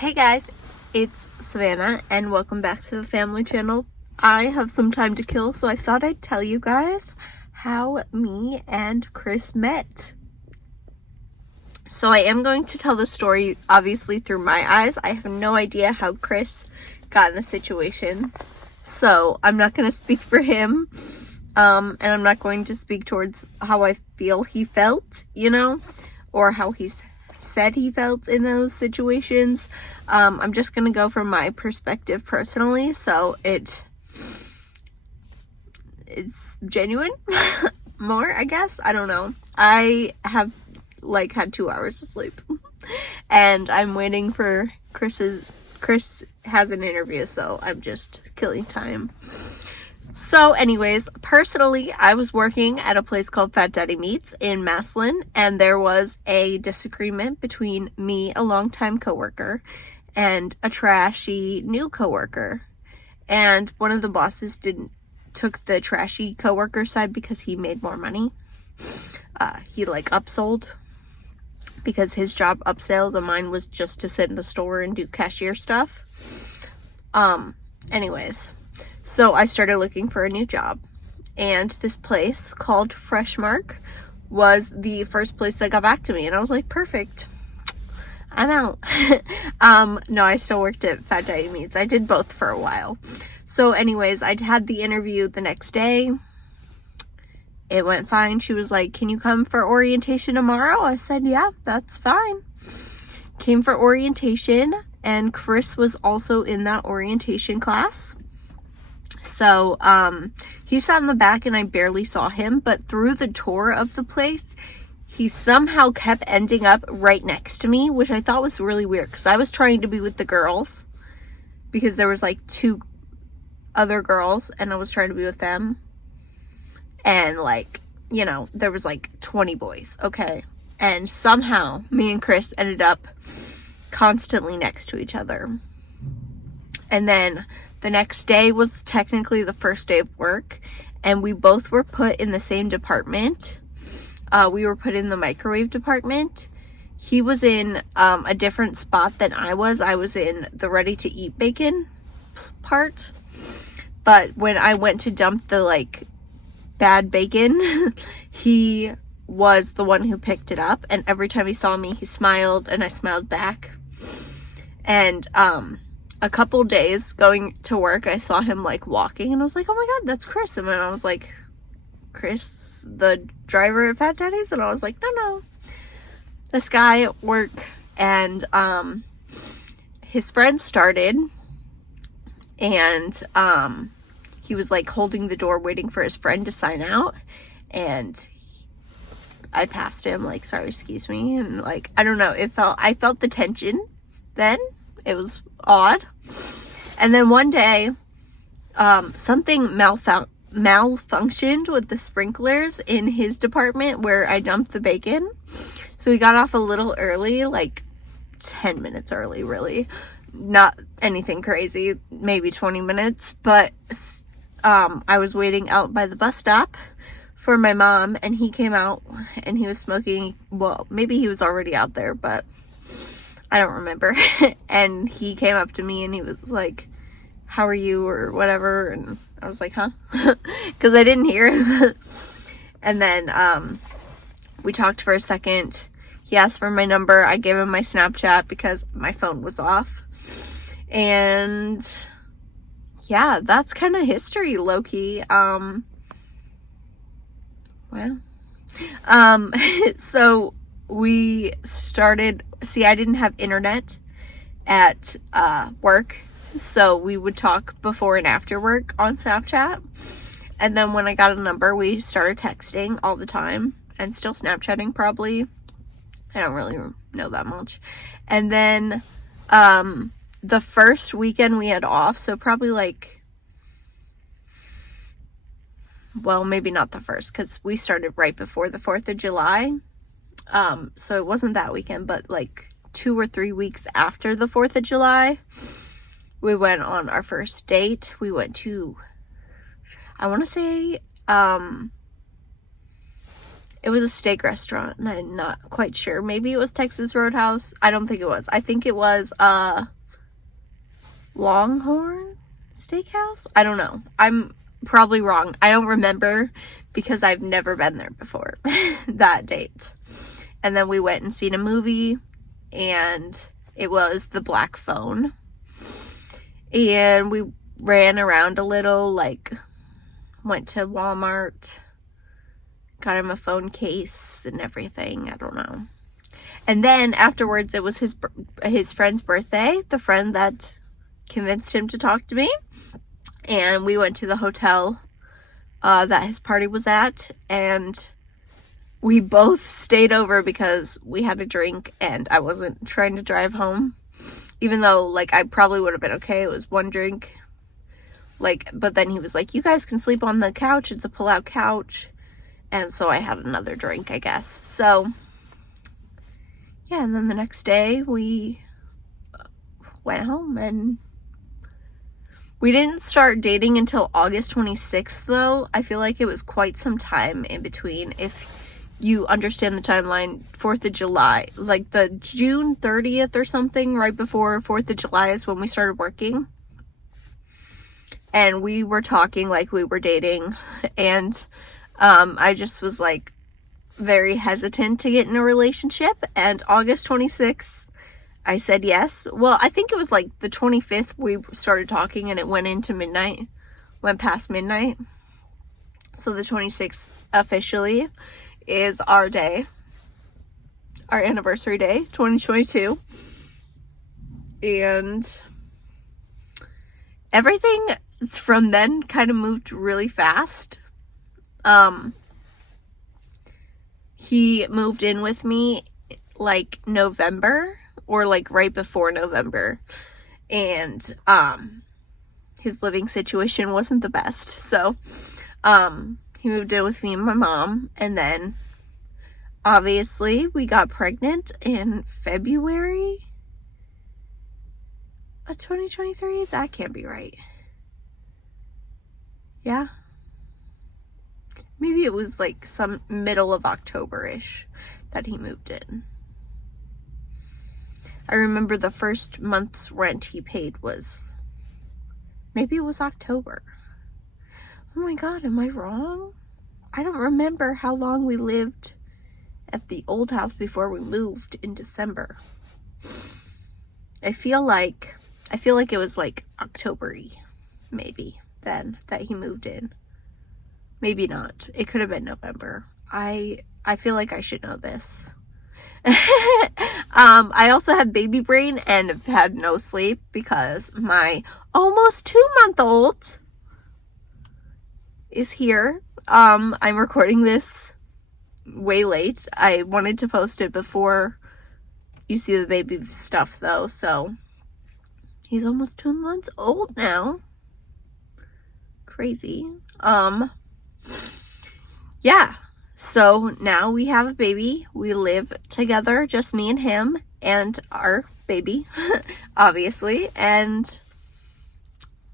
Hey guys, it's Savannah and welcome back to the family channel. I have some time to kill, so I thought I'd tell you guys how me and Chris met. So I am going to tell the story obviously through my eyes. I have no idea how Chris got in the situation, so I'm not going to speak for him, and I'm not going to speak towards how I feel he felt, or how he's said he felt in those situations. I'm just gonna go from my perspective personally, so it's genuine more, I guess. I don't know. I have had 2 hours of sleep and I'm waiting for Chris has an interview, so I'm just killing time. So anyways, personally, I was working at a place called Fat Daddy Meats in Maslin, and there was a disagreement between me, a longtime coworker, and a trashy new coworker. And one of the bosses took the trashy coworker side because he made more money. He upsold because his job upsells, and mine was just to sit in the store and do cashier stuff. Anyways. So I started looking for a new job, and this place called Freshmark was the first place that got back to me, and I was like, perfect, I'm out. No, I still worked at Fat Daddy Meats. I did both for a while. So anyways, I had the interview the next day. It went fine. She was like, can you come for orientation tomorrow? I said, yeah, that's fine. Came for orientation, and Chris was also in that orientation class. So, he sat in the back and I barely saw him, but through the tour of the place, he somehow kept ending up right next to me, which I thought was really weird because I was trying to be with the girls because there was 2 other girls and I was trying to be with them. And there was 20 boys. Okay. And somehow me and Chris ended up constantly next to each other. And then the next day was technically the first day of work, and we both were put in the same department. We were put in the microwave department. He was in a different spot than I was. I was in the ready-to-eat bacon part. But when I went to dump the, bad bacon, he was the one who picked it up. And every time he saw me, he smiled, and I smiled back. And, a couple days going to work, I saw him walking, and I was like, oh my god, that's Chris. And then I was like, Chris, the driver at Fat Daddy's? And I was like, no, this guy at work. And his friend started, and he was holding the door waiting for his friend to sign out, and I passed him sorry, excuse me, and I don't know, I felt the tension then. It was odd. And then one day, something malfunctioned with the sprinklers in his department where I dumped the bacon. So we got off a little early, 10 minutes early, really. Not anything crazy, maybe 20 minutes. But I was waiting out by the bus stop for my mom, and he came out and he was smoking. Well, maybe he was already out there, but I don't remember. And he came up to me and he was like, how are you, or whatever, and I was like, huh? Because I didn't hear him. And then we talked for a second. He asked for my number. I gave him my Snapchat because my phone was off. And yeah, that's kind of history, low-key. Well, so we started, I didn't have internet at work, so we would talk before and after work on Snapchat. And then when I got a number, we started texting all the time, and still Snapchatting probably. I don't really know that much. And then the first weekend we had off, so probably well, maybe not the first, because we started right before the 4th of July. So it wasn't that weekend, but 2 or 3 weeks after the 4th of July, we went on our first date. We went to, I want to say, It was a steak restaurant, and I'm not quite sure. Maybe it was Texas Roadhouse. I don't think it was. I think it was Longhorn Steakhouse? I don't know. I'm probably wrong. I don't remember because I've never been there before that date. And then we went and seen a movie, and it was The Black Phone. And we ran around a little, like went to Walmart, got him a phone case and everything. I don't know. And then afterwards, it was his friend's birthday, the friend that convinced him to talk to me. And we went to the hotel that his party was at, and we both stayed over because we had a drink and I wasn't trying to drive home. Even though, like, I probably would have been okay. It was one drink. Like, but then he was like, you guys can sleep on the couch. It's a pull-out couch. And so I had another drink, I guess. So, yeah, and then the next day we went home, and we didn't start dating until August 26th, though. I feel like it was quite some time in between. If you understand the timeline, 4th of July, like the June 30th or something, right before 4th of July is when we started working. And we were talking like we were dating, and I just was like very hesitant to get in a relationship. And August 26th, I said yes. Well, I think it was like the 25th we started talking, and it went past midnight. So the 26th officially is our day, our anniversary day, 2022. And everything from then kind of moved really fast. He moved in with me like November, or like right before November, and his living situation wasn't the best, so he moved in with me and my mom. And then obviously we got pregnant in February of 2023. That can't be right. Yeah, maybe it was like some middle of October-ish that he moved in. I remember the first month's rent he paid was, maybe it was October. Oh my god, am I wrong? I don't remember how long we lived at the old house before we moved in December. I feel like it was like October-y, maybe, then, that he moved in. Maybe not. It could have been November. I feel like I should know this. I also have baby brain and have had no sleep because my almost 2-month-old is here. I'm recording this way late. I wanted to post it before you see the baby stuff, though, so he's almost 2 months old now. Crazy. Yeah. So now we have a baby. We live together, just me and him and our baby, obviously, and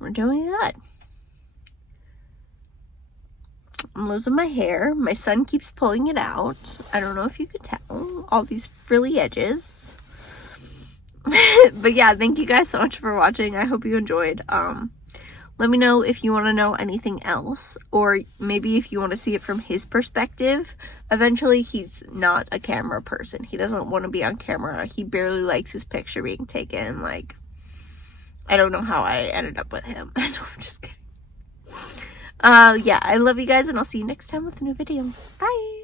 we're doing good. I'm losing my hair. My son keeps pulling it out. I don't know if you could tell. All these frilly edges. But yeah, thank you guys so much for watching. I hope you enjoyed. Let me know if you want to know anything else, or maybe if you want to see it from his perspective. Eventually, he's not a camera person. He doesn't want to be on camera. He barely likes his picture being taken. Like, I don't know how I ended up with him. No, I'm just kidding. Yeah, I love you guys, and I'll see you next time with a new video. Bye!